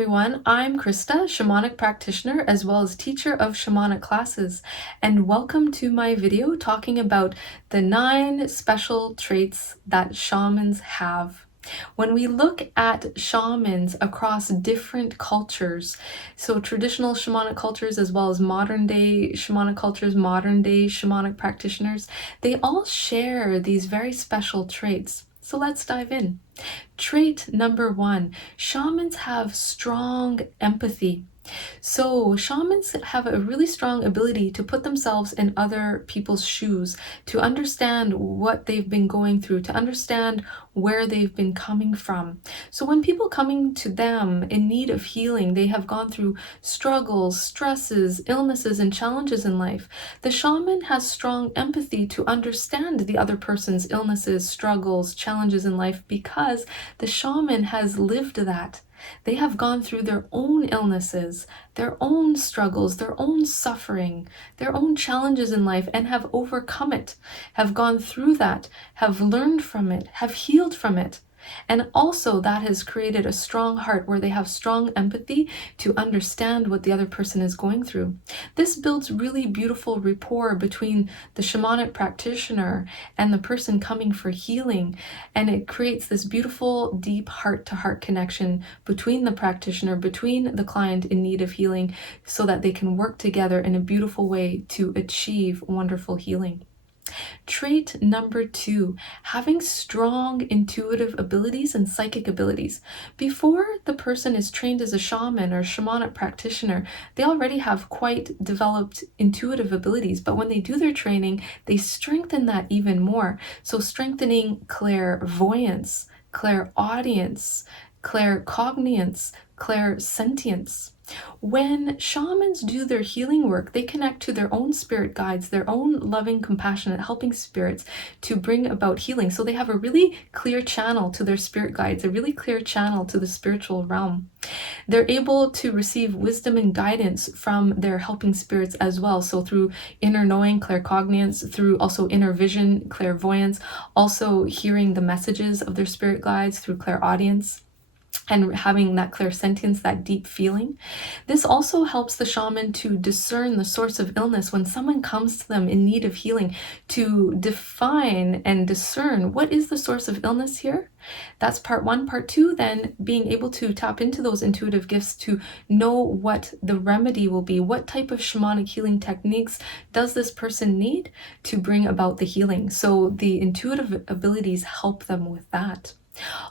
everyone, I'm Christa, shamanic practitioner as well as teacher of shamanic classes, and welcome to my video talking about the 9 special traits that shamans have. When we look at shamans across different cultures, so traditional shamanic cultures as well as modern day shamanic cultures, modern day shamanic practitioners, they all share these very special traits. So let's dive in. Trait number 1, shamans have strong empathy. So shamans have a really strong ability to put themselves in other people's shoes, to understand what they've been going through, to understand where they've been coming from. So when people coming to them in need of healing, they have gone through struggles, stresses, illnesses, and challenges in life. The shaman has strong empathy to understand the other person's illnesses, struggles, challenges in life because the shaman has lived that. They have gone through their own illnesses, their own struggles, their own suffering, their own challenges in life, and have overcome it, have gone through that, have learned from it, have healed from it. And also that has created a strong heart where they have strong empathy to understand what the other person is going through. This builds really beautiful rapport between the shamanic practitioner and the person coming for healing. And it creates this beautiful, deep heart-to-heart connection between the practitioner, between the client in need of healing, so that they can work together in a beautiful way to achieve wonderful healing. Trait number 2, having strong intuitive abilities and psychic abilities. Before the person is trained as a shaman or shamanic practitioner, they already have quite developed intuitive abilities, but when they do their training, they strengthen that even more. So strengthening clairvoyance, clairaudience, claircognience, clairsentience. When shamans do their healing work, they connect to their own spirit guides, their own loving, compassionate, helping spirits to bring about healing. So they have a really clear channel to their spirit guides, a really clear channel to the spiritual realm. They're able to receive wisdom and guidance from their helping spirits as well. So through inner knowing, claircognience, through also inner vision, clairvoyance, also hearing the messages of their spirit guides through clairaudience, and having that clairsentience, that deep feeling. This also helps the shaman to discern the source of illness when someone comes to them in need of healing, to define and discern what is the source of illness here. That's part 1. Part 2, then being able to tap into those intuitive gifts to know what the remedy will be. What type of shamanic healing techniques does this person need to bring about the healing? So the intuitive abilities help them with that.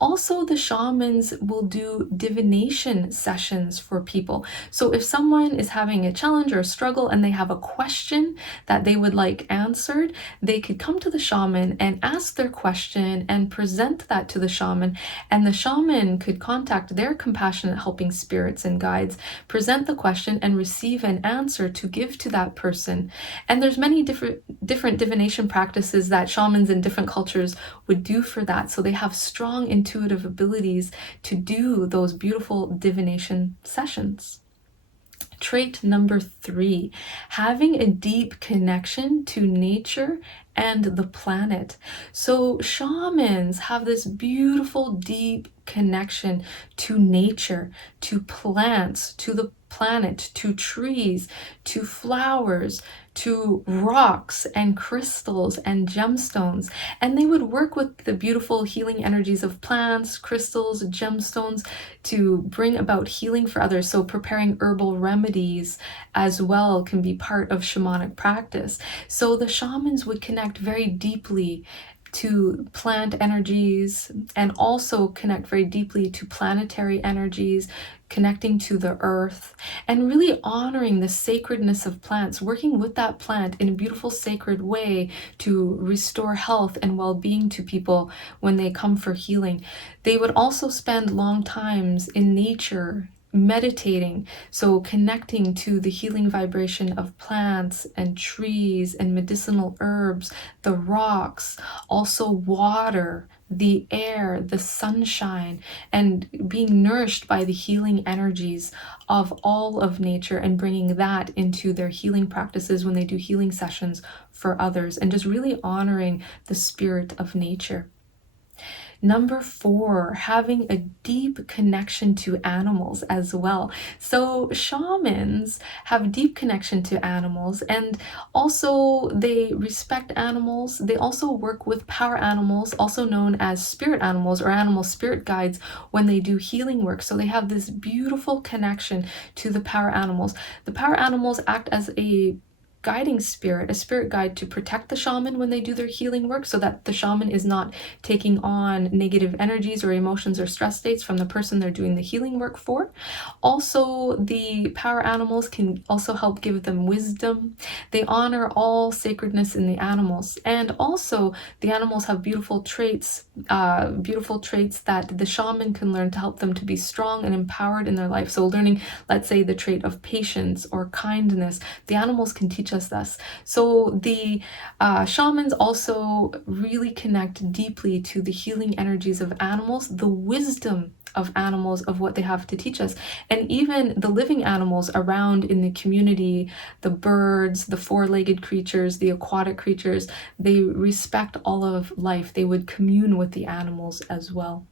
Also, the shamans will do divination sessions for people. So if someone is having a challenge or a struggle and they have a question that they would like answered, they could come to the shaman and ask their question and present that to the shaman, and the shaman could contact their compassionate helping spirits and guides, present the question, and receive an answer to give to that person. And there's many different divination practices that shamans in different cultures would do for that. So they have strong intuitive abilities to do those beautiful divination sessions. Trait number 3, having a deep connection to nature and the planet. So shamans have this beautiful, deep connection to nature, to plants, to the planet, to trees, to flowers, to rocks and crystals and gemstones. And they would work with the beautiful healing energies of plants, crystals, gemstones to bring about healing for others. So preparing herbal remedies as well can be part of shamanic practice. So the shamans would connect very deeply to plant energies and also connect very deeply to planetary energies, connecting to the earth, and really honoring the sacredness of plants, working with that plant in a beautiful, sacred way to restore health and well-being to people when they come for healing. They would also spend long times in nature, meditating, so connecting to the healing vibration of plants and trees and medicinal herbs, the rocks, also water, the air, the sunshine, and being nourished by the healing energies of all of nature and bringing that into their healing practices when they do healing sessions for others, and just really honoring the spirit of nature. Number 4, having a deep connection to animals as well. So shamans have deep connection to animals, and also they respect animals. They also work with power animals, also known as spirit animals or animal spirit guides, when they do healing work. So they have this beautiful connection to the power animals. The power animals act as a guiding spirit, a spirit guide to protect the shaman when they do their healing work, so that the shaman is not taking on negative energies or emotions or stress states from the person they're doing the healing work for. Also, the power animals can also help give them wisdom. They honor all sacredness in the animals, and also the animals have beautiful traits that the shaman can learn to help them to be strong and empowered in their life. So learning, let's say, the trait of patience or kindness, the animals can teach us this. So the shamans also really connect deeply to the healing energies of animals, the wisdom of animals, of what they have to teach us, and even the living animals around in the community, the birds, the four-legged creatures, the aquatic creatures. They respect all of life. They would commune with the animals as well.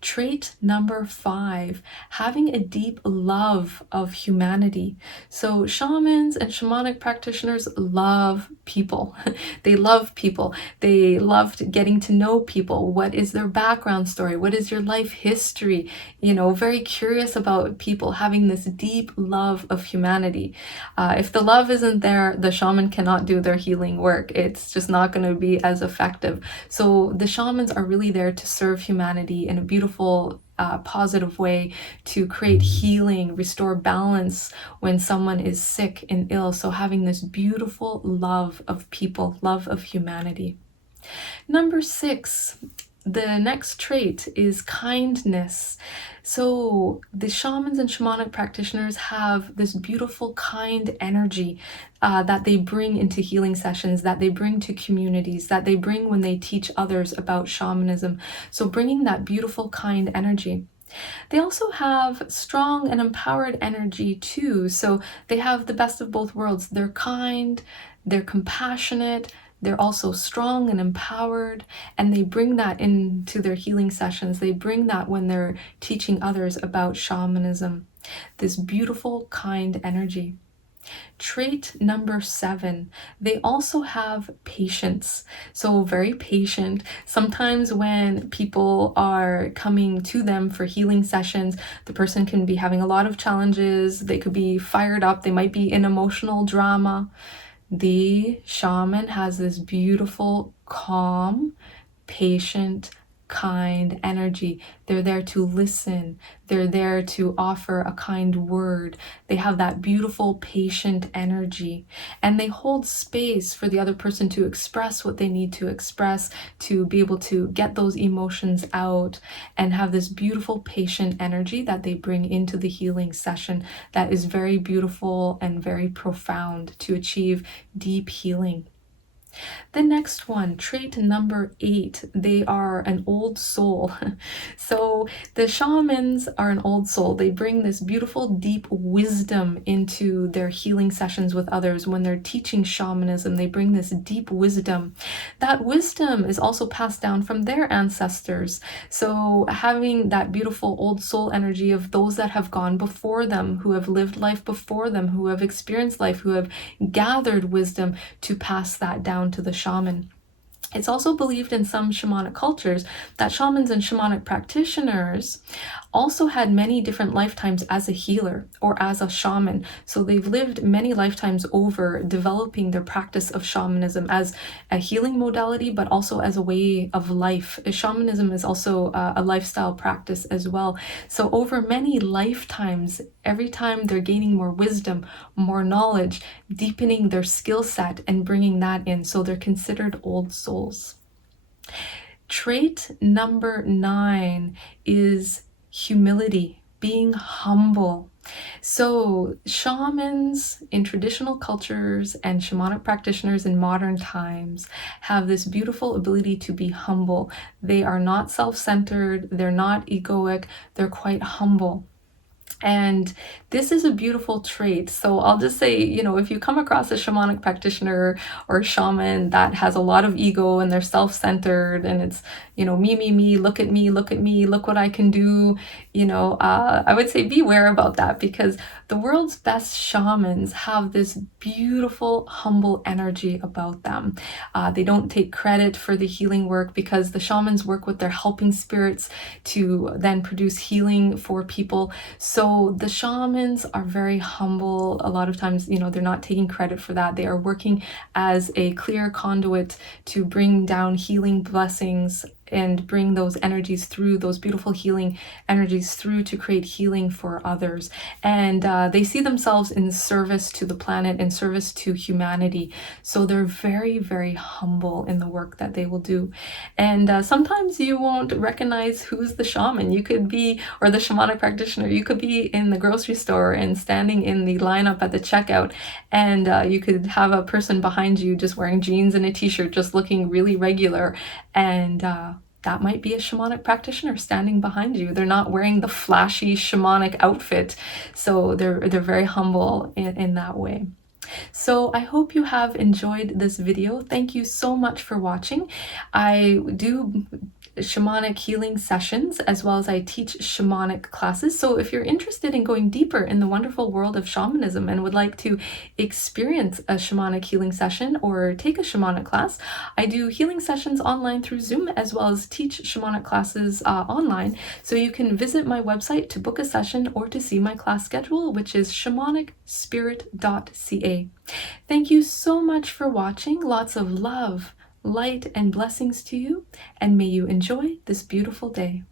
Trait number 5, having a deep love of humanity. So shamans and shamanic practitioners love people. They love people. They loved getting to know people. What is their background story? What is your life history? Very curious about people, having this deep love of humanity. If the love isn't there, the shaman cannot do their healing work. It's just not going to be as effective. So the shamans are really there to serve humanity in a beautiful, positive way, to create healing, restore balance when someone is sick and ill. So having this beautiful love of people, love of humanity. Number 6, the next trait is kindness. So the shamans and shamanic practitioners have this beautiful, kind energy that they bring into healing sessions, that they bring to communities, that they bring when they teach others about shamanism. So bringing that beautiful, kind energy. They also have strong and empowered energy too. So they have the best of both worlds. They're kind, they're compassionate, they're also strong and empowered, and they bring that into their healing sessions. They bring that when they're teaching others about shamanism. This beautiful, kind energy. Trait number 7, they also have patience. So very patient. Sometimes when people are coming to them for healing sessions, the person can be having a lot of challenges. They could be fired up. They might be in emotional drama. The shaman has this beautiful, calm, patient, kind energy. They're there to listen. They're there to offer a kind word. They have that beautiful, patient energy, and they hold space for the other person to express what they need to express, to be able to get those emotions out, and have this beautiful, patient energy that they bring into the healing session that is very beautiful and very profound to achieve deep healing. The next one, trait number 8, they are an old soul. So the shamans are an old soul. They bring this beautiful, deep wisdom into their healing sessions with others. When they're teaching shamanism, they bring this deep wisdom. That wisdom is also passed down from their ancestors. So having that beautiful old soul energy of those that have gone before them, who have lived life before them, who have experienced life, who have gathered wisdom, to pass that down to the shaman. It's also believed in some shamanic cultures that shamans and shamanic practitioners also had many different lifetimes as a healer or as a shaman. So they've lived many lifetimes over, developing their practice of shamanism as a healing modality, but also as a way of life. Shamanism is also a lifestyle practice as well. So over many lifetimes, every time they're gaining more wisdom, more knowledge, deepening their skill set and bringing that in. So they're considered old souls. Trait number 9 is humility, being humble. So shamans in traditional cultures and shamanic practitioners in modern times have this beautiful ability to be humble. They are not self-centered, they're not egoic, they're quite humble. And this is a beautiful trait. So I'll just say, if you come across a shamanic practitioner or a shaman that has a lot of ego and they're self-centered and it's, me, look at me, look what I can do, I would say beware about that, because the world's best shamans have this beautiful, humble energy about them. They don't take credit for the healing work, because the shamans work with their helping spirits to then produce healing for people. So the shamans are very humble. A lot of times, they're not taking credit for that. They are working as a clear conduit to bring down healing blessings and bring those energies through, those beautiful healing energies through, to create healing for others. And they see themselves in service to the planet, in service to humanity. So they're very, very humble in the work that they will do. And sometimes you won't recognize who's the shaman. You could be, or the shamanic practitioner, you could be in the grocery store and standing in the lineup at the checkout, and you could have a person behind you just wearing jeans and a t-shirt, just looking really regular, and that might be a shamanic practitioner standing behind you. They're not wearing the flashy shamanic outfit, so they're very humble in that way. So I hope you have enjoyed this video. Thank you so much for watching. I do shamanic healing sessions, as well as I teach shamanic classes. So if you're interested in going deeper in the wonderful world of shamanism and would like to experience a shamanic healing session or take a shamanic class, I do healing sessions online through Zoom, as well as teach shamanic classes online. So you can visit my website to book a session or to see my class schedule, which is shamanicspirit.ca. Thank you so much for watching. Lots of love, light, and blessings to you, and may you enjoy this beautiful day.